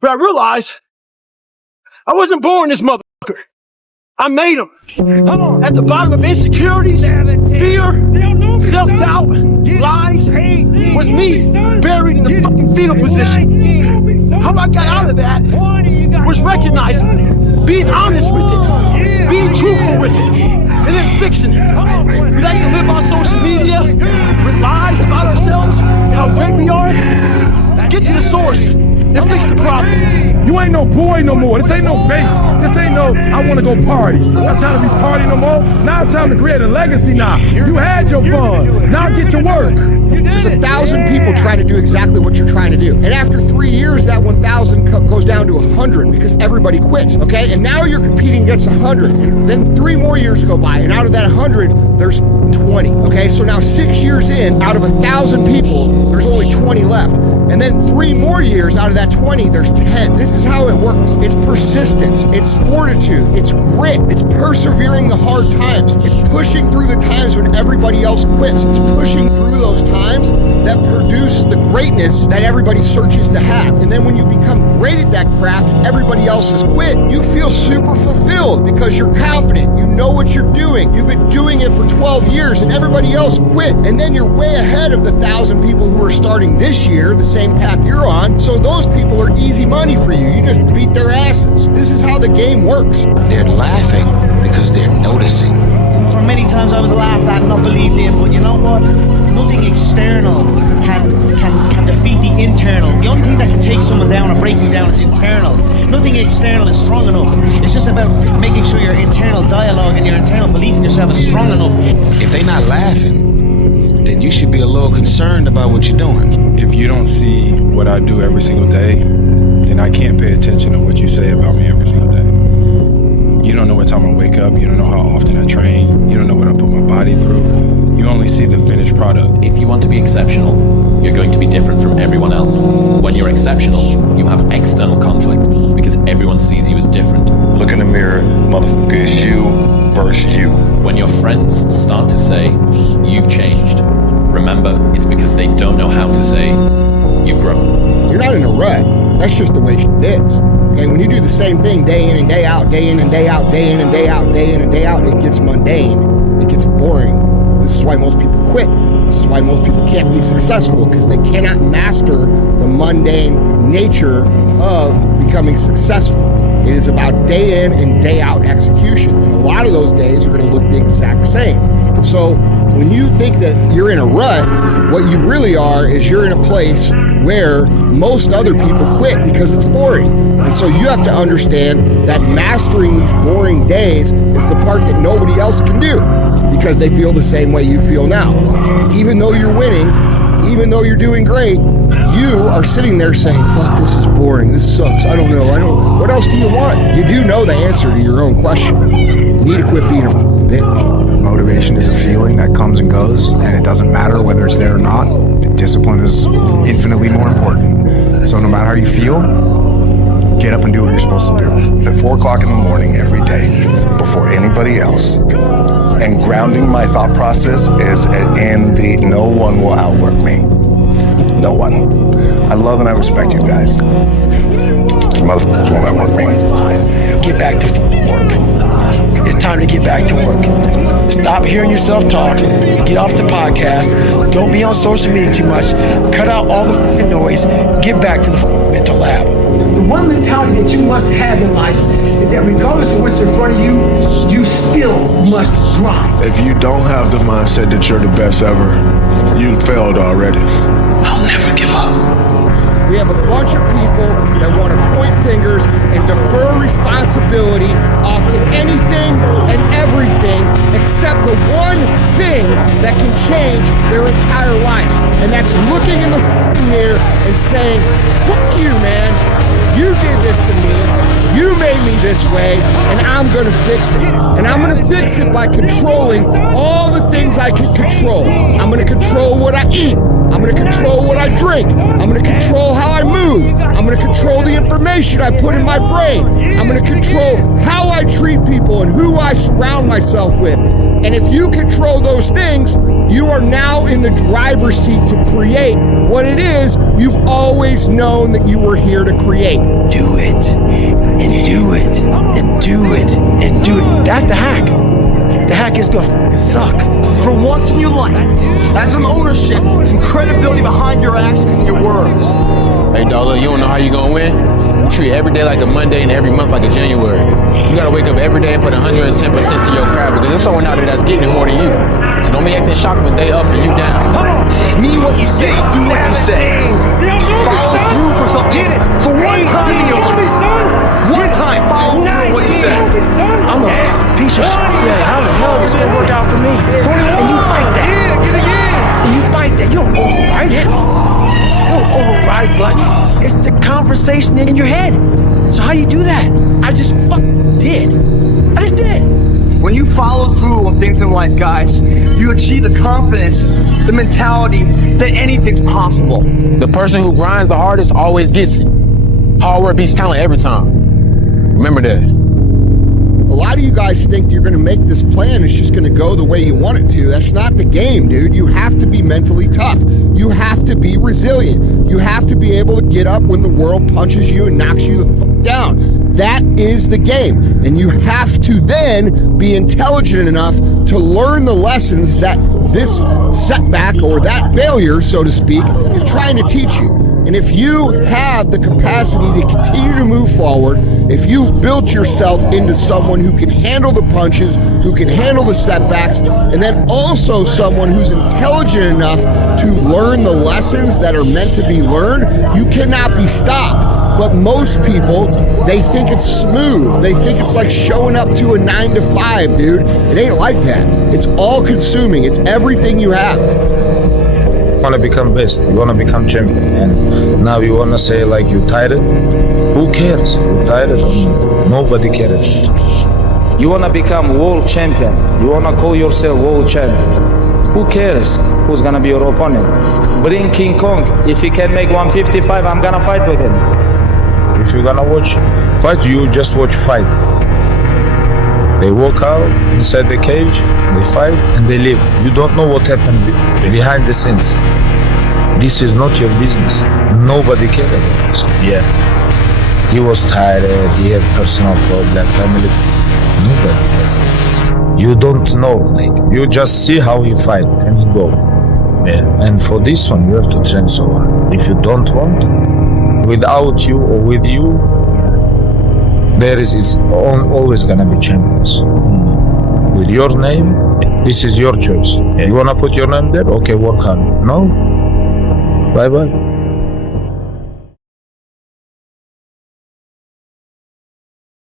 But I realized I wasn't born this motherfucker. I made him. At the bottom of insecurities, fear, self-doubt, lies, was me buried in the fucking fetal position. How I got out of that was recognizing it, being honest with it, being truthful with it, and then fixing it. We like to live on social media with lies about ourselves and how great we are. Get to the source and fix the problem. You ain't no boy no more. This ain't no base. This ain't no, I want to go party. I'm not trying to be party no more. Now it's time to create a legacy now. You had your fun. Now get to work. There's 1,000 people trying to do exactly what you're trying to do. And after 3 years, that 1,000 goes down to 100 because everybody quits, okay? And now you're competing against 100. And then 3 more years go by, and out of that 100, there's 20, okay? So now 6 years in, out of 1,000 people, there's only 20 left. And then 3 more years out of that 20, there's 10. This is how it works. It's persistence, it's fortitude, it's grit, it's persevering the hard times, it's pushing through the times when everybody else quits, it's pushing through those times that produce the greatness that everybody searches to have. And then when you become great at that craft and everybody else has quit, you feel super fulfilled because you're confident, you know what you're doing, you've been doing it for 12 years and everybody else quit. And then you're way ahead of the 1,000 people who are starting this year, the same path you're on. So those people are easy money for you. You just beat their asses. This is how the game works. They're laughing because they're noticing. For many times I was laughed at and not believed in, but you know what? Nothing external can defeat the internal. The only thing that can take someone down or break you down is internal. Nothing external is strong enough. It's just about making sure your internal dialogue and your internal belief in yourself is strong enough. If they're not laughing, then you should be a little concerned about what you're doing. If you don't see what I do every single day, then I can't pay attention to what you say about me every single day. You don't know what time I wake up. You don't know how often I train. You don't know what I put my body through. You only see the finished product. If you want to be exceptional, you're going to be different from everyone else. When you're exceptional, you have external conflict because everyone sees you as different. Look in the mirror, motherfucker, it's you versus you. When your friends start to say, you've changed, remember, it's because they don't know how to say, you've grown. You're not in a rut. That's just the way shit is. Okay, when you do the same thing day in and day out, day in and day out, day in and day out, day in and day out, it gets mundane. It gets boring. This is why most people quit. This is why most people can't be successful, because they cannot master the mundane nature of becoming successful. It is about day in and day out execution. And a lot of those days are going to look the exact same. So when you think that you're in a rut, what you really are is you're in a place where most other people quit because it's boring. And so you have to understand that mastering these boring days is the part that nobody else can do, because they feel the same way you feel now. Even though you're winning, even though you're doing great, you are sitting there saying, fuck, this is boring, this sucks, I don't know, what else do you want? You do know the answer to your own question. You need to quit being a bitch. Motivation is a feeling that comes and goes, and it doesn't matter whether it's there or not. Discipline is infinitely more important. So no matter how you feel, get up and do what you're supposed to do. At 4 o'clock in the morning every day, before anybody else. And grounding my thought process is in the no one will outwork me. No one. I love and I respect you guys. Motherfuckers won't outwork me. Get back to work. It's time to get back to work. Stop hearing yourself talk. Get off the podcast. Don't be on social media too much. Cut out all the fucking noise. Get back to the mental lab. The one mentality that you must have in life is that regardless of what's in front of you, you still must grind. If you don't have the mindset that you're the best ever, you failed already. I'll never give up. We have a bunch of people that want to point fingers and defer responsibility off to anything and everything except the one thing that can change their entire lives. And that's looking in the mirror and saying, fuck you, man. You did this to me. You made me this way, and I'm gonna fix it. And I'm gonna fix it by controlling all the things I can control. I'm gonna control what I eat. I'm gonna control what I drink. I'm gonna control how I move. I'm gonna control the information I put in my brain. I'm gonna control how I treat people and who I surround myself with. And if you control those things, you are now in the driver's seat to create what it is you've always known that you were here to create. Do it, and do it, and do it, and do it. That's the hack. The hack is gonna suck. For once in your life, have some ownership, some credibility behind your actions and your words. Hey, dog, look, you don't know how you gonna win? You treat every day like a Monday and every month like a January. You gotta wake up every day and put 110% to your craft because there's someone out there that's getting it more than you. So don't be acting shocked when they up and you down. Mean what you say, do what you say. Follow through for something. For one time in your life. One time, follow through on what you say. I'm a piece of shit. Yeah, how the hell is this gonna work out for me? And you fight that. And you fight that. You don't override it. You don't override blood. It's the conversation in your head. So how do you do that? I just did. I just did. When you follow through on things in life, guys, you achieve the confidence, the mentality that anything's possible. The person who grinds the hardest always gets it. Hard work beats talent every time. Remember that. A lot of you guys think you're gonna make this plan, it's just gonna go the way you want it to. That's not the game, dude. You have to be mentally tough. You have to be resilient. You have to be able to get up when the world punches you and knocks you the fuck down. That is the game. And you have to then be intelligent enough to learn the lessons that this setback or that failure, so to speak, is trying to teach you. And if you have the capacity to continue to move forward, if you've built yourself into someone who can handle the punches, who can handle the setbacks, and then also someone who's intelligent enough to learn the lessons that are meant to be learned, you cannot be stopped. But most people, they think it's smooth. They think it's like showing up to a 9 to 5, dude. It ain't like that. It's all consuming. It's everything you have. You want to become best, you want to become champion, and now you want to say like you tired? Who cares? You tired or not? Nobody cares. You want to become world champion, you want to call yourself world champion. Who cares who's going to be your opponent? Bring King Kong. If he can make 155, I'm going to fight with him. If you're going to watch fight, you just watch fight. They walk out inside the cage, they fight, and they leave. You don't know what happened behind the scenes. This is not your business. Nobody cares about this. Yeah. He was tired, he had personal problem, family. Nobody cares. You don't know, like, you just see how he fight and he go. Yeah. And for this one, you have to train so hard. If you don't want, without you or with you, there is always gonna be champions. With your name, this is your choice. You wanna put your name there? Okay, work hard. No? Bye-bye.